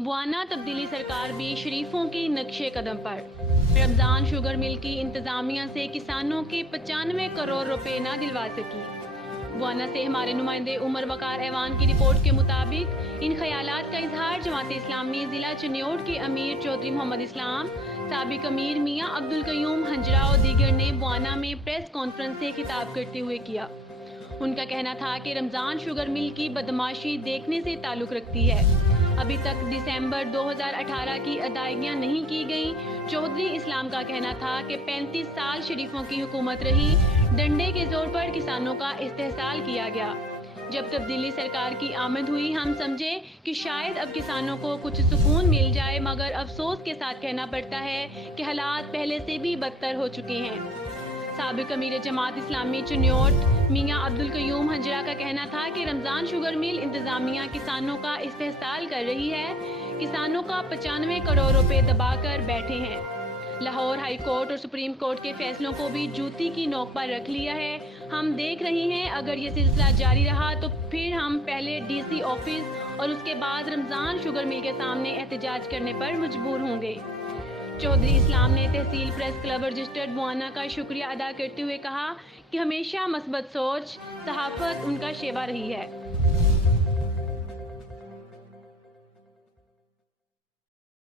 बवाना तब्दीली सरकार भी शरीफों के नक्शे कदम पर। रमजान शुगर मिल की इंतजामिया से किसानों के 95 करोड़ रुपए न दिलवा सकी। बवाना से हमारे नुमाइंदे उमर वकार ऐवान की रिपोर्ट के मुताबिक इन ख्यालात का इजहार जमात इस्लामी जिला चिन्योट के अमीर चौधरी मोहम्मद इस्लाम, साबिक अमीर मियां अब्दुल कयूम हंजरा और दीगर ने बवाना में प्रेस कॉन्फ्रेंस से खिताब करते हुए किया। उनका कहना था कि रमजान शुगर मिल की बदमाशी देखने से ताल्लुक रखती है। अभी तक दिसंबर 2018 की अदायगियां नहीं की गईं। चौधरी इस्लाम का कहना था कि 35 साल शरीफों की हुकूमत रही, डंडे के जोर पर किसानों का इस्तेहसाल किया गया। जब तब्दीली सरकार की आमद हुई हम समझे कि शायद अब किसानों को कुछ सुकून मिल जाए, मगर अफसोस के साथ कहना पड़ता है कि हालात पहले से भी बदतर हो चुके हैं। साबिक अमीर जमात इस्लामी चिन्योट मियां अब्दुल कयूम हंजरा का कहना था कि रमजान शुगर मिल इंतजामिया किसानों का इस्तेहसाल कर रही है। किसानों का 95 करोड़ रुपए दबाकर बैठे हैं। लाहौर हाई कोर्ट और सुप्रीम कोर्ट के फैसलों को भी जूती की नोक पर रख लिया है। हम देख रहे हैं अगर ये सिलसिला जारी रहा तो फिर हम पहले डीसी ऑफिस और उसके बाद रमजान शुगर मिल के सामने एहतजाज करने पर मजबूर होंगे। चौधरी इस्लाम ने तहसील प्रेस क्लब रजिस्टर्ड बवाना का शुक्रिया अदा करते हुए कहा कि हमेशा मस्बत सोच, सहाफत उनका शेवा रही है।